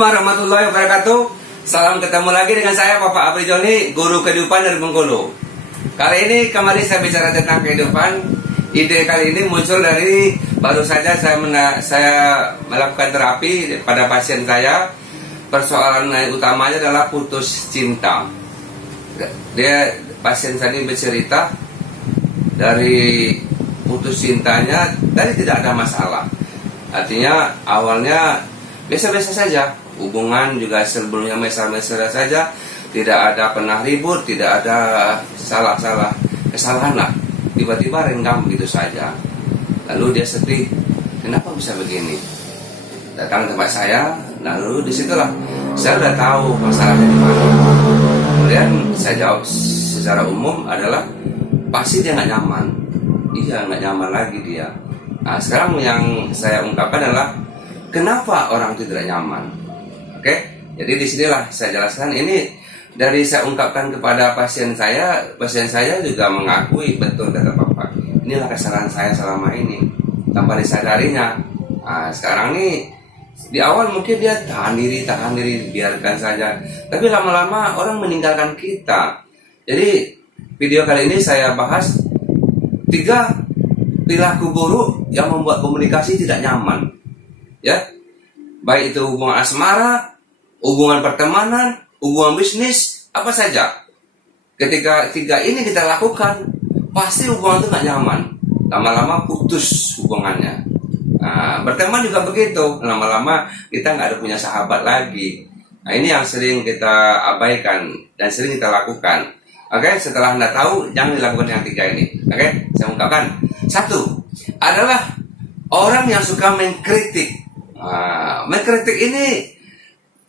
warahmatullahi wabarakatuh. Salam ketemu lagi dengan saya Bapak Apri Joni, guru kehidupan dari Bengkulu. Kembali saya bicara tentang kehidupan. Ide kali ini muncul dari baru saja saya melakukan terapi pada pasien saya. Persoalan utamanya adalah putus cinta. Pasien saya ini bercerita dari putus cintanya dari tidak ada masalah. Artinya awalnya biasa-biasa saja, hubungan juga sebelumnya mesra-mesra saja, tidak ada pernah ribut, tidak ada kesalahan lah. Tiba-tiba renggang begitu saja. Lalu dia sedih, kenapa bisa begini? Datang ke tempat saya, lalu disitulah saya sudah tahu masalahnya di mana. Kemudian saya jawab secara umum adalah pasti dia nggak nyaman. Iya, nggak nyaman lagi dia. Nah, sekarang yang saya ungkapkan adalah kenapa orang itu tidak nyaman. Oke, jadi disinilah saya jelaskan. Ini dari saya ungkapkan kepada pasien saya juga mengakui betul kata Bapak. Inilah kesalahan saya selama ini tanpa disadarinya. Nah, sekarang nih di awal mungkin dia tahan diri, biarkan saja. Tapi lama-lama orang meninggalkan kita. Jadi video kali ini saya bahas 3 perilaku buruk yang membuat komunikasi tidak nyaman. Ya, baik itu hubungan asmara, hubungan pertemanan, hubungan bisnis, apa saja. Ketika 3 ini kita lakukan, pasti hubungan itu nggak nyaman. Lama-lama putus hubungannya. Nah, berteman juga begitu. Lama-lama kita nggak ada punya sahabat lagi. Nah, ini yang sering kita abaikan dan sering kita lakukan. Oke, setelah Anda tahu, jangan dilakukan yang 3 ini. Oke, saya ungkapkan. 1 adalah orang yang suka mengkritik. Mengkritik ini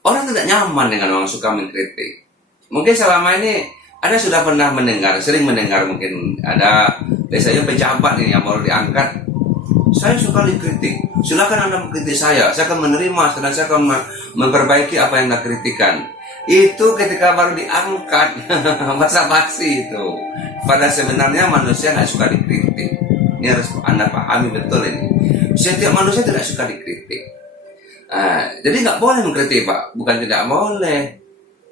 orang tidak nyaman dengan orang suka mengkritik. Mungkin selama ini Anda sudah pernah sering mendengar mungkin ada biasanya pejabat ini yang baru diangkat. Saya suka dikritik. Silakan Anda mengkritik saya akan menerima dan saya akan memperbaiki apa yang Anda kritikan. Itu ketika baru diangkat, basa-basi itu. Pada sebenarnya manusia nggak suka dikritik. Ini harus Anda pahami betul ini. Setiap manusia tidak suka dikritik. Jadi nggak boleh mengkritik, Pak. Bukan tidak boleh.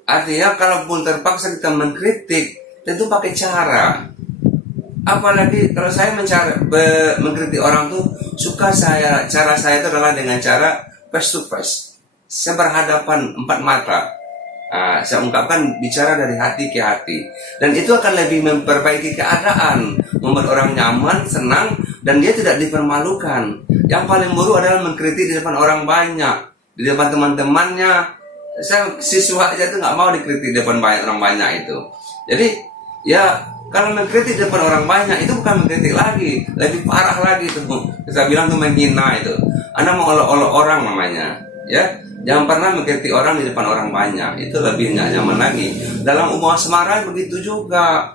Artinya kalaupun terpaksa kita mengkritik, tentu pakai cara. Apalagi kalau saya mengkritik orang tuh cara saya itu adalah dengan cara face to face. Saya berhadapan 4 mata. Saya ungkapkan bicara dari hati ke hati, dan itu akan lebih memperbaiki keadaan, membuat orang nyaman, senang, dan dia tidak dipermalukan. Yang paling buruk adalah mengkritik di depan orang banyak, di depan teman-temannya. Siswa aja itu nggak mau dikritik di depan orang banyak itu. Jadi ya kalau mengkritik di depan orang banyak itu bukan mengkritik lagi, lebih parah lagi itu. Saya bilang itu menghina itu. Anda mau olok-olok orang namanya, ya. Jangan pernah mengkritik orang di depan orang banyak. Itu lebih nggak nyaman lagi. Dalam hubungan asmara begitu juga.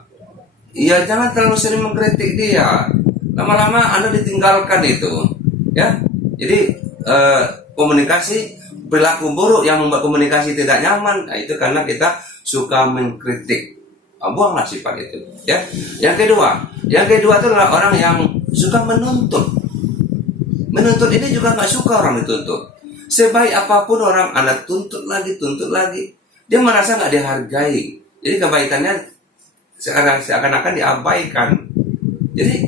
Ya jangan terlalu sering mengkritik dia. Lama-lama Anda ditinggalkan itu. Ya. Jadi komunikasi, perilaku buruk yang membuat komunikasi tidak nyaman, itu karena kita suka mengkritik. Buanglah sifat itu. Ya. Yang kedua itu adalah orang yang suka menuntut. Menuntut ini juga nggak suka orang dituntut. Sebaik apapun orang Anda tuntut lagi, dia merasa nggak dihargai. Jadi kebaikannya seakan-akan diabaikan. Jadi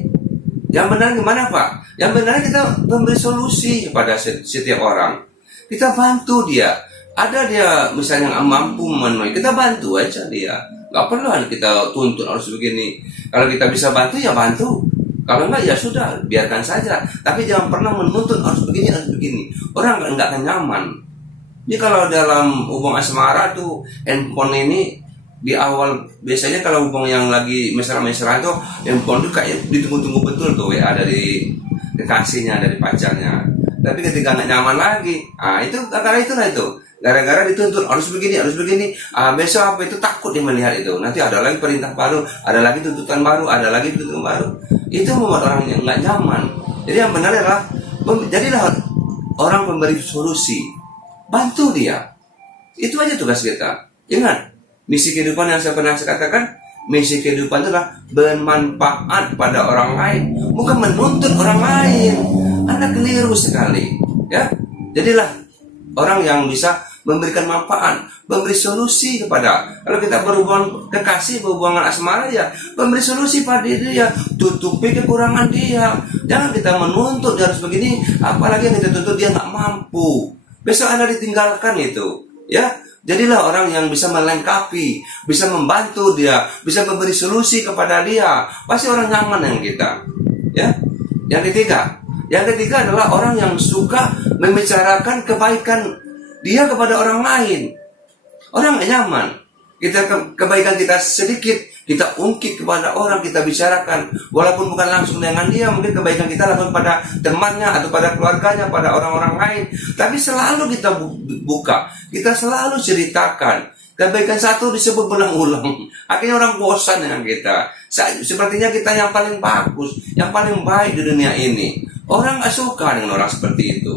yang benar gimana, Pak? Yang benar kita memberi solusi kepada setiap orang. Kita bantu dia. Ada dia misalnya yang mampu memenuhi, kita bantu aja dia. Nggak perlu kita tuntut harus begini. Kalau kita bisa bantu ya bantu. Kalau enggak ya sudah, biarkan saja. Tapi jangan pernah menuntut harus begini. Orang enggak akan nyaman. Jadi kalau dalam hubungan asmara tuh handphone ini di awal biasanya kalau hubungan yang lagi mesra-mesra itu handphone tuh kayak ditunggu-tunggu betul tuh WA dari kekasihnya, dari pacarnya. Tapi ketika enggak nyaman lagi, itu karena itulah itu. Gara-gara dituntut harus begini. Besok apa itu takut dia melihat itu. Nanti ada lagi perintah baru, ada lagi tuntutan baru, ada lagi tuntutan baru. Itu membuat orang yang nggak nyaman. Jadi yang benar adalah jadilah orang pemberi solusi, bantu dia. Itu aja tugas kita. Ingat, misi kehidupan yang saya pernah katakan, misi kehidupan itu adalah bermanfaat pada orang lain, bukan menuntut orang lain. Anda keliru sekali, ya. Jadilah orang yang bisa memberikan manfaat, memberi solusi kepada. Kalau kita berhubungan kekasih, berhubungan asmara, ya memberi solusi pada dia, tutupi kekurangan dia. Jangan kita menuntut dia harus begini, apalagi yang kita tuntut dia nggak mampu. Besok Anda ditinggalkan itu, ya. Jadilah orang yang bisa melengkapi, bisa membantu dia, bisa memberi solusi kepada dia. Pasti orang nyaman dengan kita, ya. Yang ketiga adalah orang yang suka membicarakan kebaikan dia kepada orang lain. Orang nggak nyaman. Kebaikan kita sedikit, kita ungkit kepada orang, kita bicarakan. Walaupun bukan langsung dengan dia, mungkin kebaikan kita lakukan pada temannya atau pada keluarganya, pada orang-orang lain. Tapi selalu kita buka, kita selalu ceritakan. Kebaikan satu disebut berulang-ulang. Akhirnya orang bosan dengan kita. Sepertinya kita yang paling bagus, yang paling baik di dunia ini. Orang gak suka dengan orang seperti itu.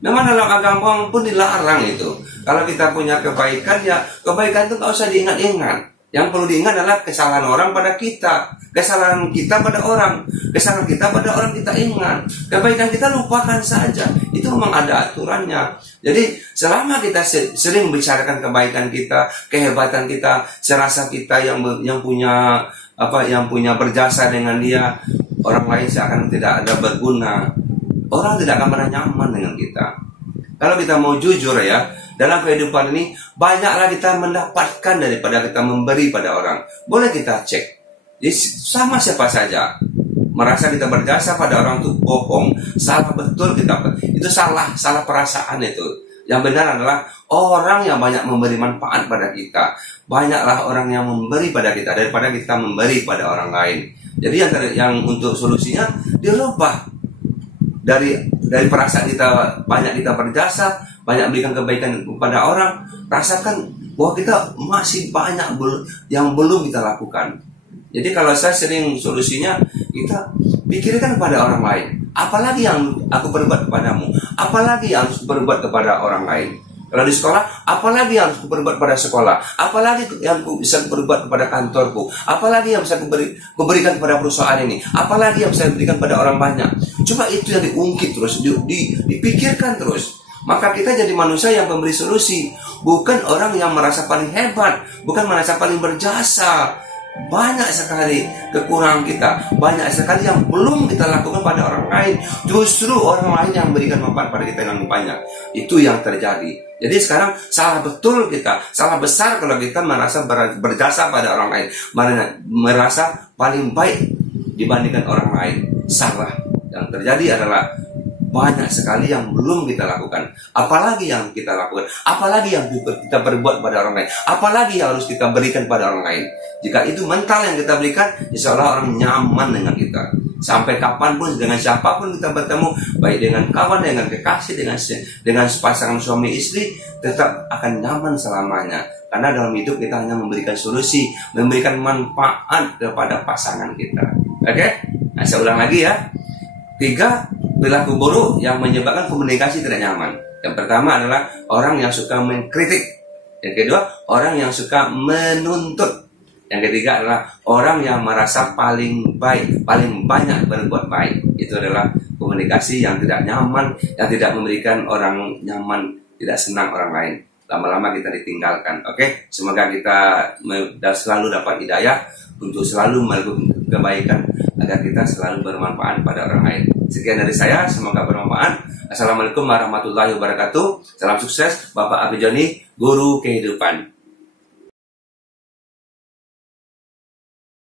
Memang dalam agama pun dilarang itu. Kalau kita punya kebaikan, ya kebaikan itu gak usah diingat-ingat. Yang perlu diingat adalah kesalahan orang pada kita, kesalahan kita pada orang, kesalahan kita pada orang kita ingat. Kebaikan kita lupakan saja. Itu memang ada aturannya. Jadi selama kita sering membicarakan kebaikan kita, kehebatan kita, serasa kita yang punya berjasa dengan dia, orang lain seakan tidak ada berguna. Orang tidak akan pernah nyaman dengan kita. Kalau kita mau jujur ya, dalam kehidupan ini banyaklah kita mendapatkan daripada kita memberi pada orang. Boleh kita cek. Jadi sama siapa saja. Merasa kita berjasa pada orang itu bohong, salah betul kita. Itu salah perasaan itu. Yang benar adalah orang yang banyak memberi manfaat pada kita. Banyaklah orang yang memberi pada kita daripada kita memberi pada orang lain. Jadi yang untuk solusinya dirubah. Dari perasaan kita banyak kita berjasa, banyak berikan kebaikan kepada orang, rasakan bahwa kita masih banyak yang belum kita lakukan. Jadi kalau saya sering solusinya, kita pikirkan kepada orang lain. Apalagi yang aku berbuat kepadamu? Apalagi yang harus berbuat kepada orang lain? Kalau di sekolah, apalagi yang harus berbuat pada sekolah? Apalagi yang bisa berbuat kepada kantorku? Apalagi yang bisa kuberikan kepada perusahaan ini? Apalagi yang bisa diberikan pada orang banyak? Coba itu yang diungkit terus, dipikirkan terus. Maka kita jadi manusia yang memberi solusi. Bukan orang yang merasa paling hebat, bukan merasa paling berjasa. Banyak sekali kekurangan kita, banyak sekali yang belum kita lakukan pada orang lain. Justru orang lain yang memberikan manfaat pada kita yang lebih banyak. Itu yang terjadi. Jadi sekarang salah betul kita, salah besar kalau kita merasa berjasa pada orang lain, merasa paling baik dibandingkan orang lain. Salah. Yang terjadi adalah banyak sekali yang belum kita lakukan. Apalagi yang kita lakukan, apalagi yang kita berbuat pada orang lain, apalagi yang harus kita berikan pada orang lain. Jika itu mental yang kita berikan, insya Allah orang nyaman dengan kita. Sampai kapanpun, dengan siapapun kita bertemu, baik dengan kawan, dengan kekasih, dengan pasangan suami istri, tetap akan nyaman selamanya. Karena dalam hidup kita hanya memberikan solusi, memberikan manfaat kepada pasangan kita. Oke? Nah, saya ulang lagi ya. 3 perilaku buruk yang menyebabkan komunikasi tidak nyaman. Yang pertama adalah orang yang suka mengkritik. Yang kedua, orang yang suka menuntut. Yang ketiga adalah orang yang merasa paling baik, paling banyak berbuat baik. Itu adalah komunikasi yang tidak nyaman, yang tidak memberikan orang nyaman, tidak senang orang lain. Lama-lama kita ditinggalkan. Oke, semoga kita selalu dapat hidayah untuk selalu melakukan kebaikan agar kita selalu bermanfaat pada orang lain. Sekian dari saya, semoga bermanfaat. Assalamualaikum warahmatullahi wabarakatuh. Salam sukses, Bapak Abi Joni, Guru Kehidupan.